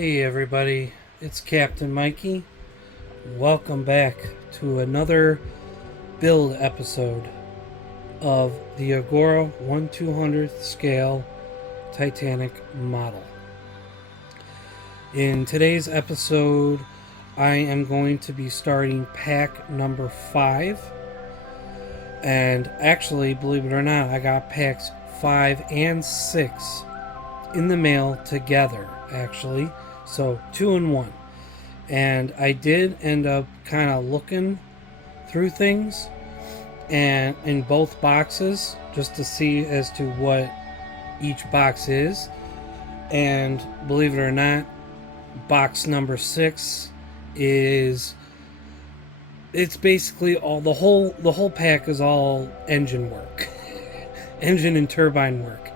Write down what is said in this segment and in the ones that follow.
Hey everybody, it's Captain Mikey. Welcome back to another build episode of the Agora 1/200th scale Titanic model. In today's episode, I am going to be starting pack number 5. And actually, believe it or not, I got packs 5 and 6 in the mail together, actually. So 2 in 1. And I did end up kind of looking through things and in both boxes just to see as to what each box is. And believe it or not, box number 6 is, it's basically all the whole pack is all engine work. Engine and turbine work.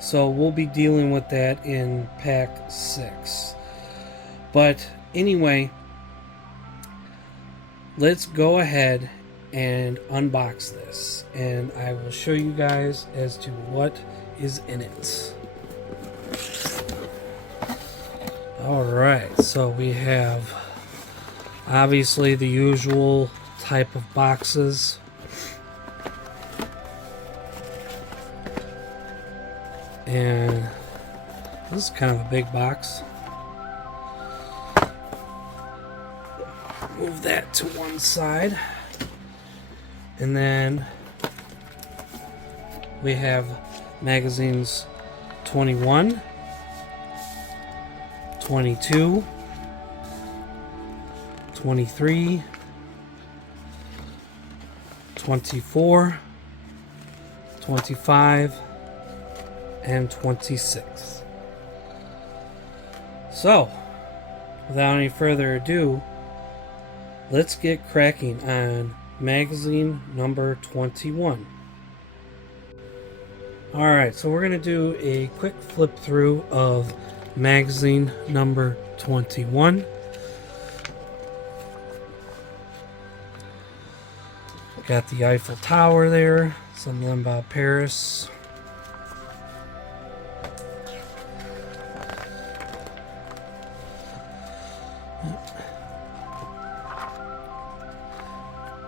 So we'll be dealing with that in pack 6. But anyway, let's go ahead and unbox this, and I will show you guys as to what is in it. Alright, so we have obviously the usual type of boxes. And this is kind of a big box. Move that to one side. And then we have magazines 21, 22, 23, 24, 25, and 26. So, without any further ado, let's get cracking on magazine number 21. Alright, so we're going to do a quick flip through of magazine number 21. Got the Eiffel Tower there, something about Paris.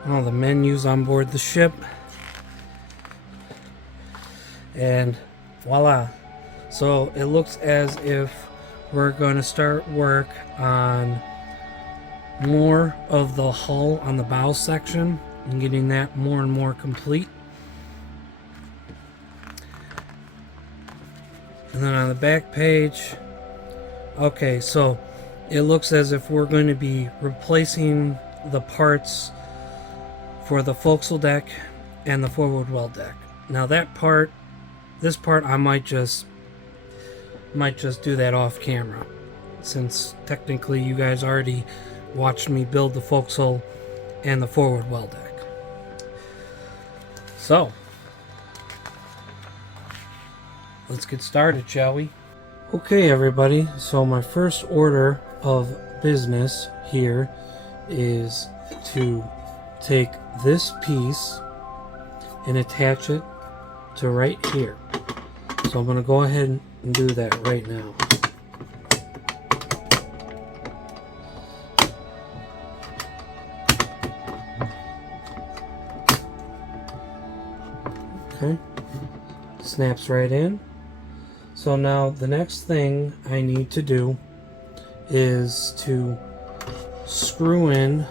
All the menus on board the ship, and voila. So it looks as if we're going to start work on more of the hull on the bow section and getting that more and more complete. And then on the back page, okay, so it looks as if we're going to be replacing the parts for the forecastle deck and the forward well deck. Now this part I might just do that off camera, since technically you guys already watched me build the forecastle and the forward well deck. So let's get started, shall we? Okay everybody, so my first order of business here is to take this piece and attach it to right here. So I'm going to go ahead and do that right now. Okay, snaps right in. So now the next thing I need to do is to screw in,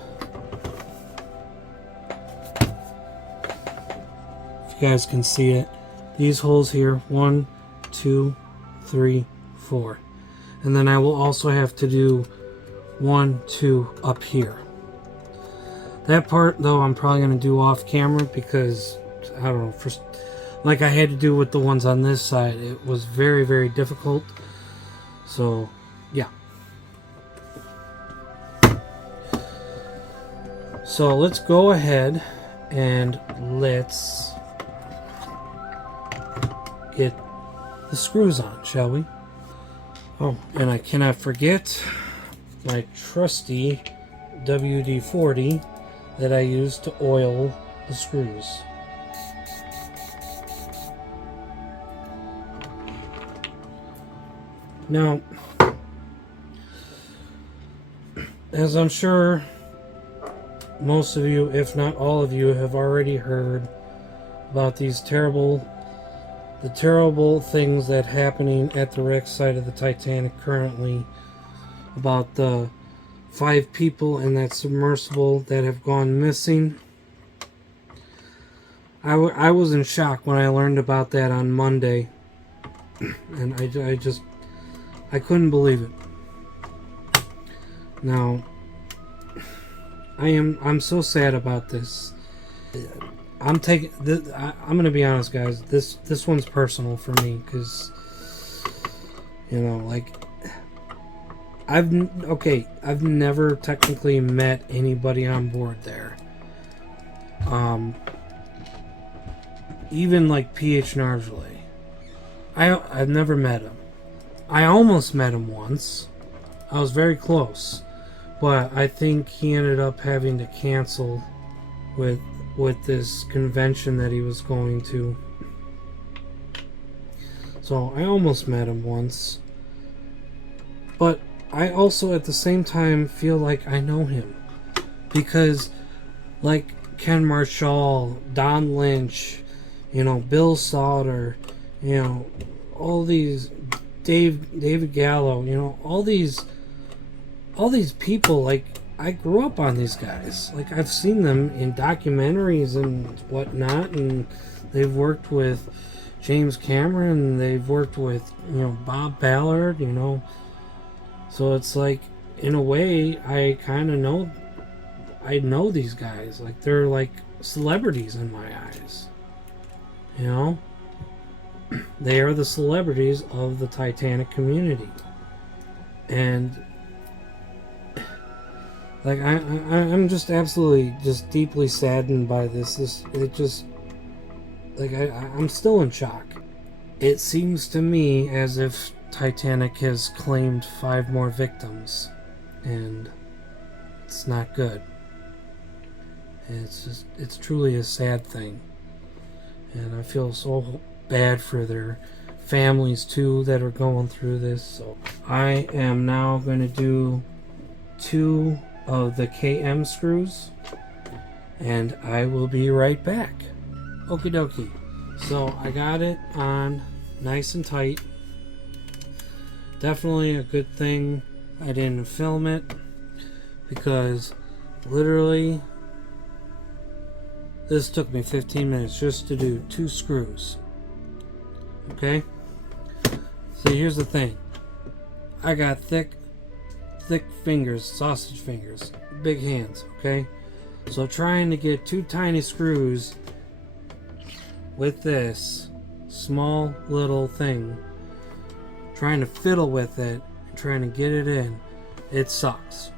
you guys can see it, these holes here, 1, 2, 3, 4, and then I will also have to do 1, 2 up here. That part though I'm probably going to do off camera, because I don't know, first, like I had to do with the ones on this side, it was very, very difficult. So yeah, so let's go ahead and let's get the screws on, shall we? Oh, and I cannot forget my trusty WD-40 that I use to oil the screws. Now, As I'm sure most of you, if not all of you, have already heard about the terrible things that happening at the wreck site of the Titanic currently, about the 5 people in that submersible that have gone missing. I was in shock when I learned about that on Monday, and I couldn't believe it. Now, I'm so sad about this. I'm gonna be honest, guys. This one's personal for me because, like, I've never technically met anybody on board there. Even like PH Nargile, I've never met him. I almost met him once. I was very close, but I think he ended up having to cancel with this convention that he was going to. So I almost met him once, but I also at the same time feel like I know him because, like, Ken Marshall, Don Lynch, Bill Sauter, all these, David Gallo, all these people, like, I grew up on these guys. Like, I've seen them in documentaries and whatnot, and they've worked with James Cameron, they've worked with, Bob Ballard, so it's like, in a way, I kind of know these guys. Like, they're like celebrities in my eyes. They are the celebrities of the Titanic community. And like, I'm just absolutely just deeply saddened by this. I'm still in shock. It seems to me as if Titanic has claimed 5 more victims, and it's not good. It's truly a sad thing. And I feel so bad for their families too that are going through this. So I am now going to do 2 of the KM screws, and I will be right back. Okie dokie. So I got it on nice and tight. Definitely a good thing I didn't film it, because literally this took me 15 minutes just to do 2 screws. Okay? So here's the thing. I got thick fingers, sausage fingers, big hands, okay? So trying to get 2 tiny screws with this small little thing, trying to fiddle with it and trying to get it in, it sucks.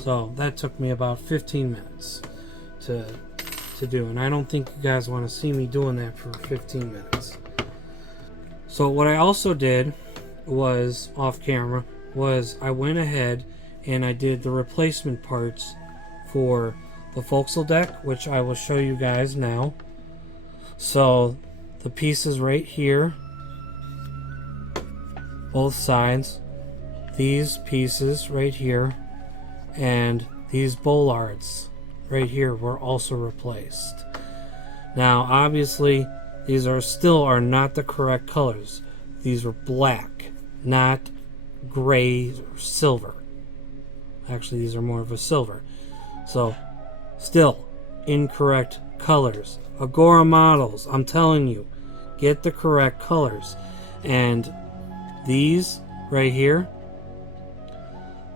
So that took me about 15 minutes to do, and I don't think you guys want to see me doing that for 15 minutes. So what I also did was, off camera, was I went ahead and I did the replacement parts for the forecastle deck, which I will show you guys now. So the pieces right here, both sides, these pieces right here, and these bollards right here were also replaced. Now obviously these are not the correct colors. These are black, not gray or silver. Actually, these are more of a silver. So still incorrect colors. Agora models, I'm telling you, get the correct colors. And these right here,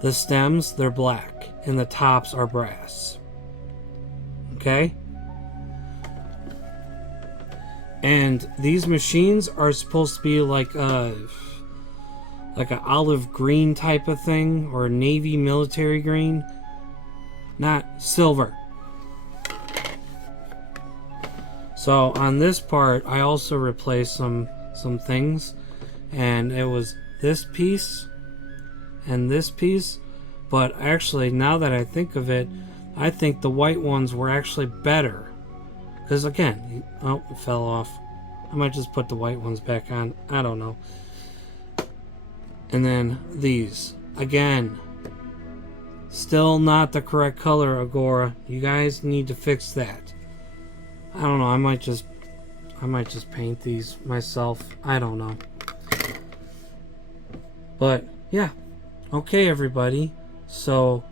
the stems, they're black, and the tops are brass. Okay? And these machines are supposed to be like an olive green type of thing, or a navy military green, not silver. So on this part, I also replaced some things, and it was this piece and this piece. But actually, now that I think of it, I think the white ones were actually better. Because again, oh, it fell off. I might just put the white ones back on. I don't know. And then these. Again, Still not the correct color, Agora. You guys need to fix that. I don't know. I might just paint these myself. I don't know. But yeah. Okay, everybody. So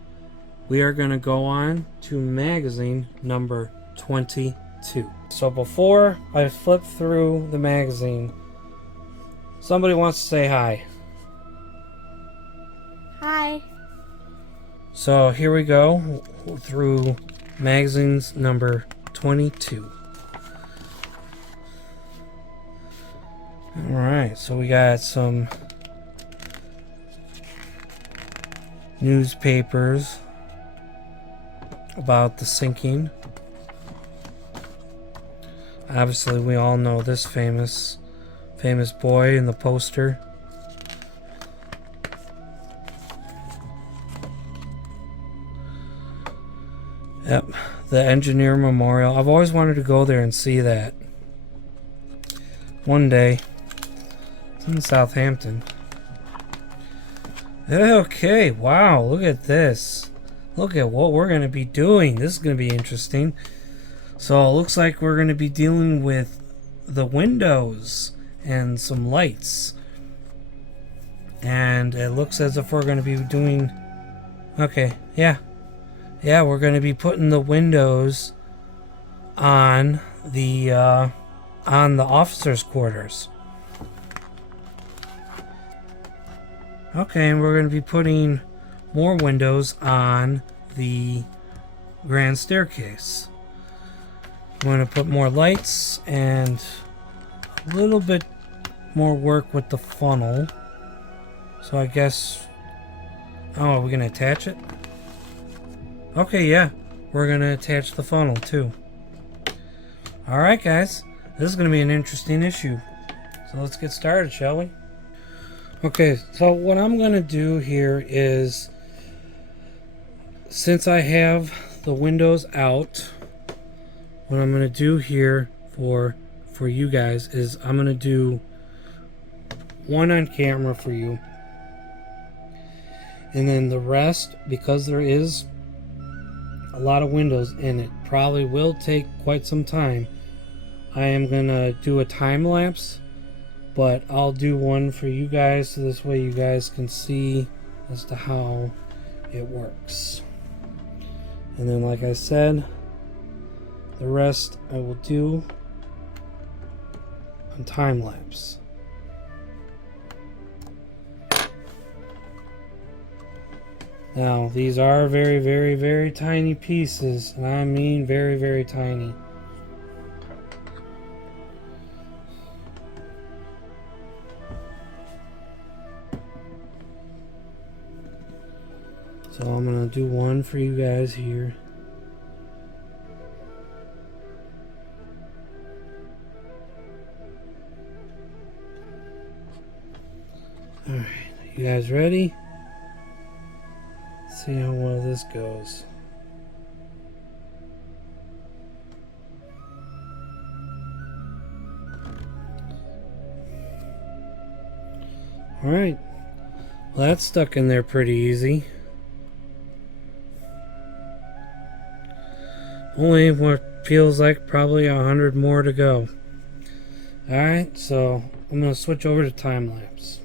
we are going to go on to magazine number 22. So before I flip through the magazine, somebody wants to say hi. Hi. So here we go through magazines number 22. Alright, so we got some newspapers about the sinking. Obviously, we all know this famous boy in the poster. Yep, the Engineer Memorial. I've always wanted to go there and see that. One day. It's in Southampton. Okay, wow, look at this. Look at what we're going to be doing. This is going to be interesting. So it looks like we're going to be dealing with the windows and some lights. And it looks as if we're going to be doing... Okay, yeah. Yeah, we're going to be putting the windows on the officers' quarters. Okay, and we're going to be putting more windows on the grand staircase. I'm going to put more lights and a little bit more work with the funnel. So I guess... Oh, are we going to attach it? Okay, yeah. We're going to attach the funnel too. Alright guys, this is going to be an interesting issue. So let's get started, shall we? Okay, so what I'm going to do here is, since I have the windows out, what I'm going to do here for you guys is I'm going to do one on camera for you. And then the rest, because there is a lot of windows and it probably will take quite some time, I am going to do a time lapse. But I'll do one for you guys so this way you guys can see as to how it works. And then like I said, the rest I will do on time lapse. Now these are very, very, very tiny pieces, and I mean very, very tiny. So I'm going to do one for you guys here. Alright, you guys ready? Let's see how well this goes. Alright, well that's stuck in there pretty easy. Only what feels like probably 100 more to go. Alright, so I'm going to switch over to time lapse.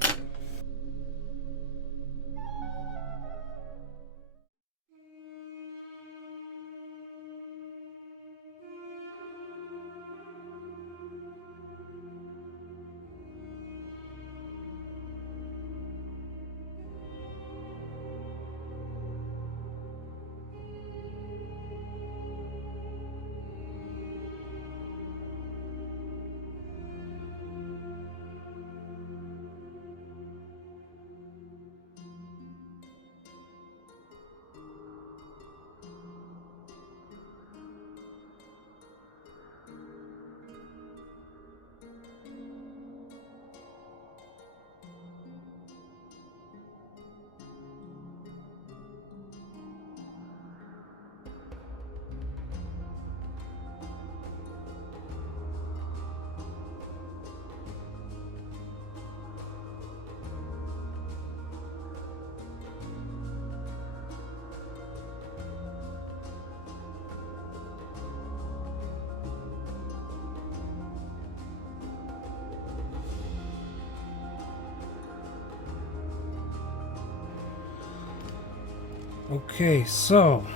Okay, so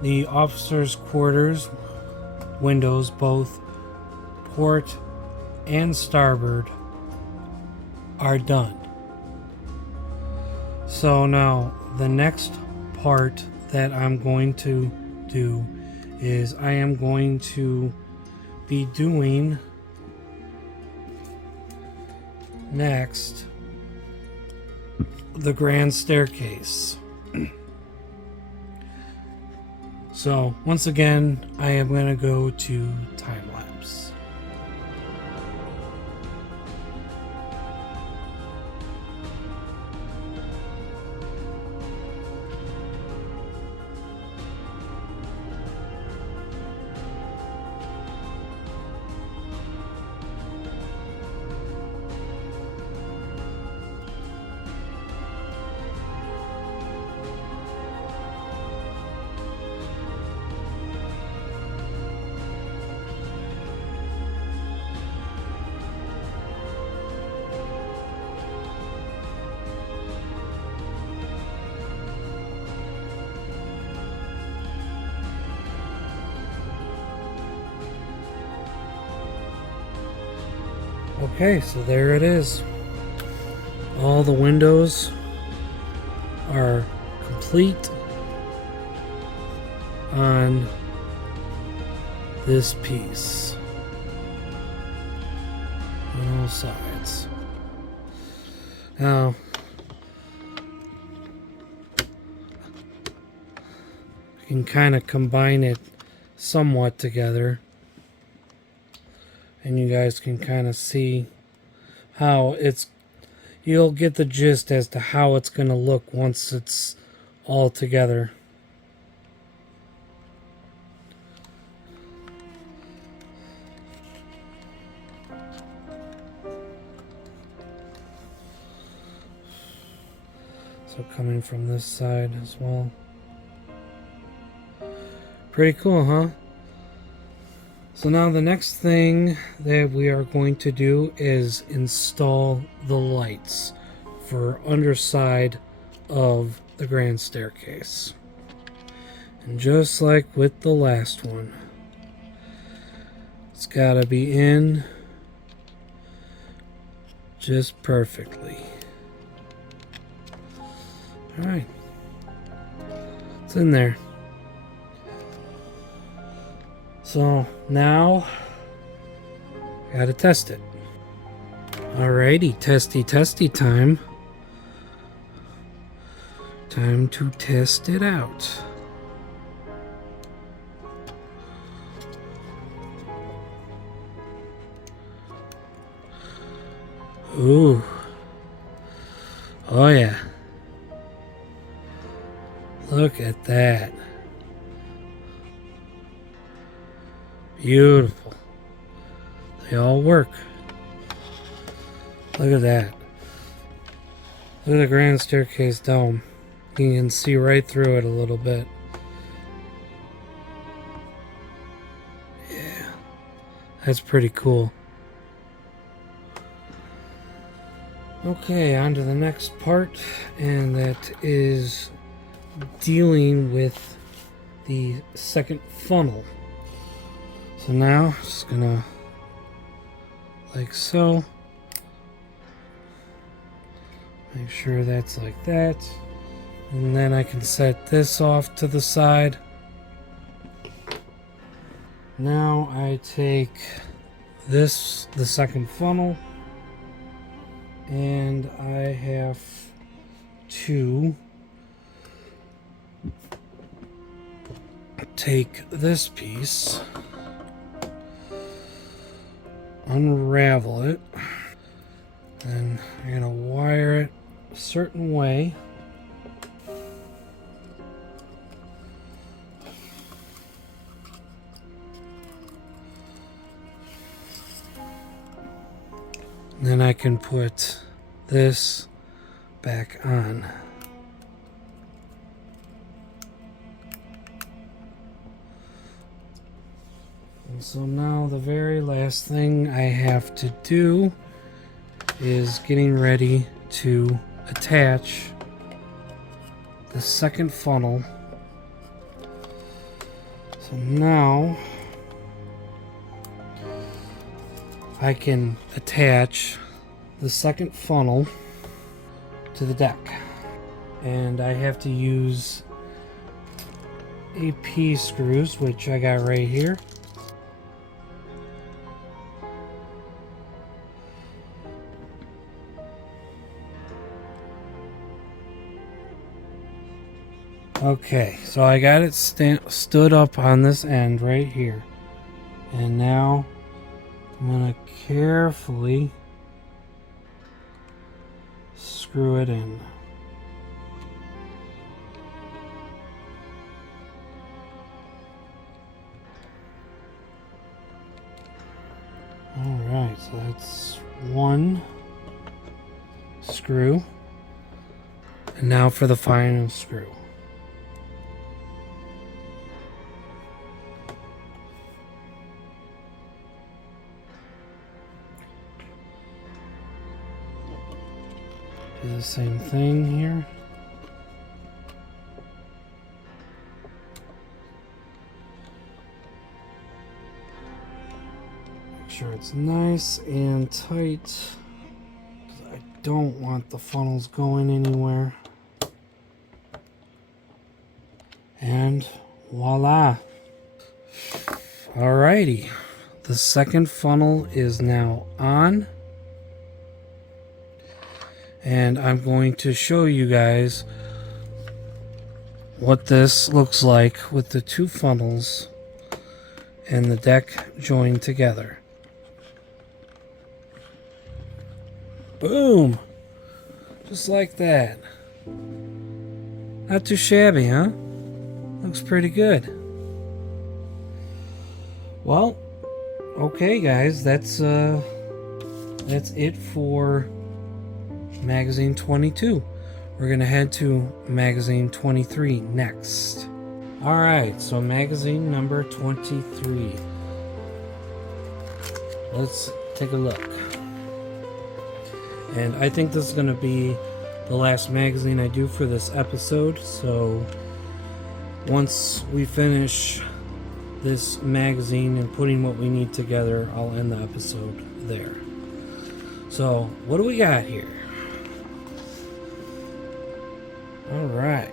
the officers' quarters windows, both port and starboard, are done. So now the next part that I'm going to do is I am going to be doing next the grand staircase. So once again, I am going to go to time lapse. Okay, so there it is. All the windows are complete on this piece on all sides. Now, I can kind of combine it somewhat together, and you guys can kind of see how you'll get the gist as to how it's going to look once it's all together. So coming from this side as well. Pretty cool, huh? So now the next thing that we are going to do is install the lights for underside of the grand staircase. And just like with the last one, it's gotta be in just perfectly. Alright, it's in there. So now, gotta test it. Alrighty, testy time. Time to test it out. Ooh. Oh yeah. Look at that. Beautiful. They all work. Look at that. Look at the grand staircase dome. You can see right through it a little bit. Yeah. That's pretty cool. Okay, on to the next part, and that is dealing with the second funnel. So now, just gonna, like so, make sure that's like that, and then I can set this off to the side. Now I take this, the second funnel, and I have to take this piece, unravel it, and I'm gonna wire it a certain way. Then I can put this back on. And so now the very last thing I have to do is getting ready to attach the second funnel. So now I can attach the second funnel to the deck. And I have to use AP screws, which I got right here. Okay, so I got it stood up on this end right here. And now I'm going to carefully screw it in. Alright, so that's one screw. And now for the final screw. Do the same thing here. Make sure it's nice and tight, 'cause I don't want the funnels going anywhere. And voila. Alrighty. The second funnel is now on. And I'm going to show you guys what this looks like with the two funnels and the deck joined together. Boom! Just like that. Not too shabby, huh? Looks pretty good. Well, okay guys, that's it for magazine 22. We're gonna head to magazine 23 next. Alright, so magazine number 23. Let's take a look. And I think this is gonna be the last magazine I do for this episode, so once we finish this magazine and putting what we need together, I'll end the episode there. So, what do we got here? Alright.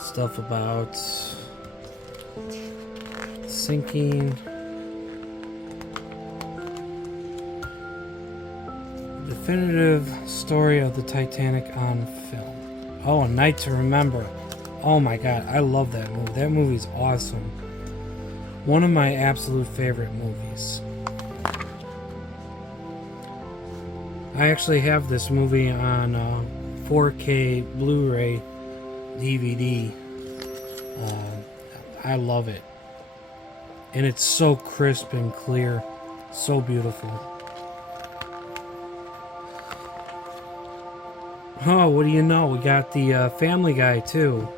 Stuff about sinking. Definitive story of the Titanic on film. Oh, A Night to Remember. Oh my god, I love that movie. That movie's awesome. One of my absolute favorite movies. I actually have this movie on 4K Blu-ray DVD. I love it. And it's so crisp and clear. So beautiful. Oh, what do you know? We got the Family Guy too.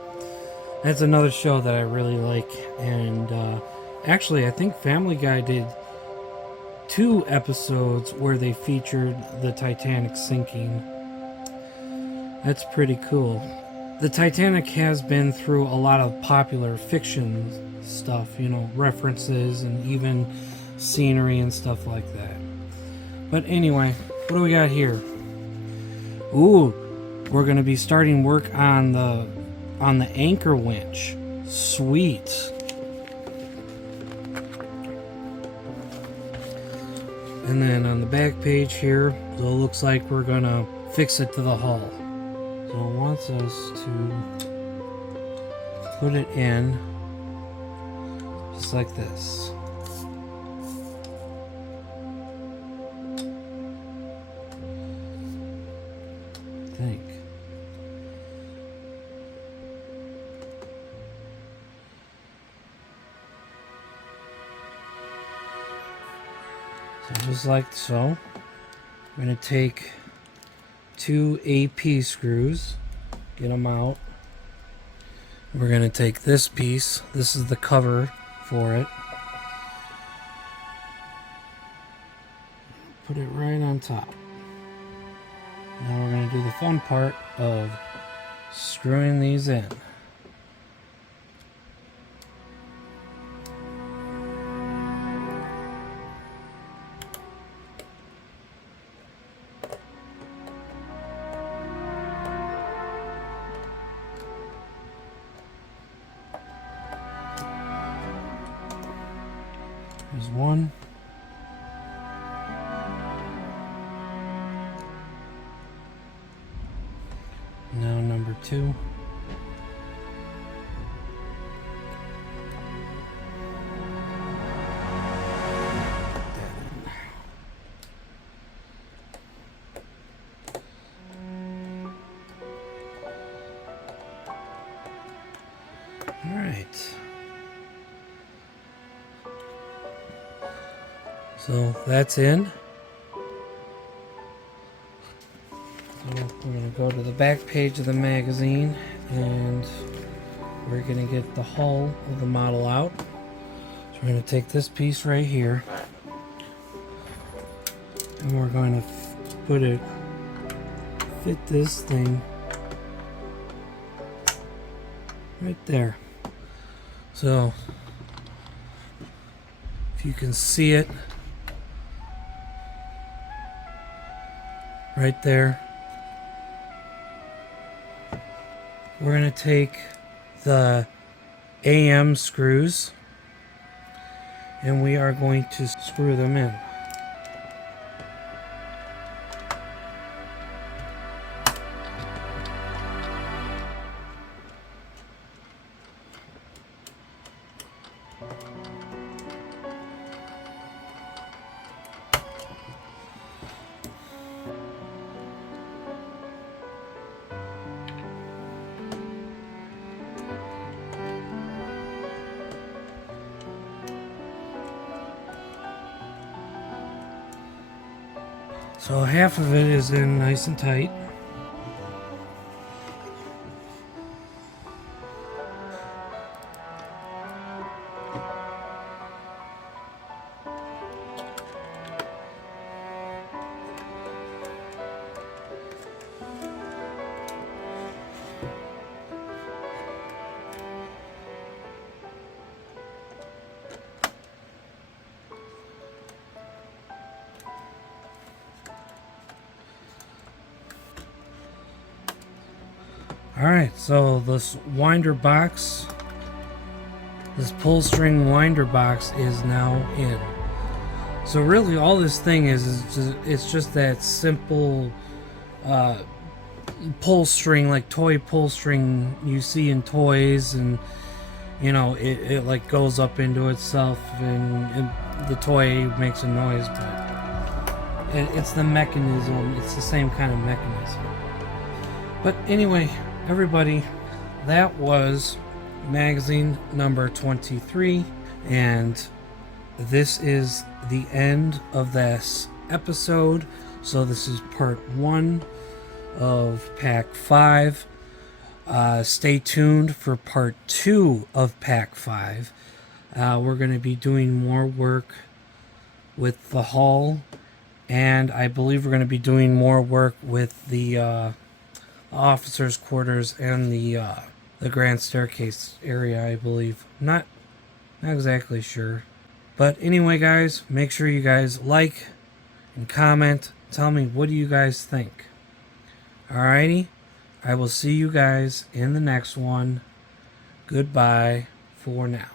That's another show that I really like. And actually, I think Family Guy did 2 episodes where they featured the Titanic sinking. That's pretty cool. The Titanic has been through a lot of popular fiction stuff, you know, references and even scenery and stuff like that. But anyway, what do we got here? Ooh, we're going to be starting work on the anchor winch. Sweet. And then on the back page here, it looks like we're gonna fix it to the hull. So it wants us to put it in just like this. I think. So just like so, I'm going to take 2 AP screws, get them out. We're going to take this piece, this is the cover for it. put it right on top. Now we're going to do the fun part of screwing these in. There's one. Now number two. All right. So that's in. So we're going to go to the back page of the magazine and we're going to get the hull of the model out. So we're going to take this piece right here and we're going to put it, fit this thing right there. So if you can see it right there. We're going to take the AM screws and we are going to screw them in. So half of it is in nice and tight. Alright, so this winder box, this pull string winder box is now in. So really all this thing is it's just that simple pull string, like toy pull string you see in toys, and you know it like goes up into itself and the toy makes a noise, but it's the mechanism, it's the same kind of mechanism. But anyway, everybody, that was magazine number 23, and this is the end of this episode. So this is part 1 of pack 5. Stay tuned for part 2 of pack 5. We're going to be doing more work with the hull, and I believe we're going to be doing more work with the officers' quarters and the grand staircase area, I believe. Not exactly sure. But anyway, guys, make sure you guys like and comment. Tell me, what do you guys think? Alrighty, I will see you guys in the next one. Goodbye for now.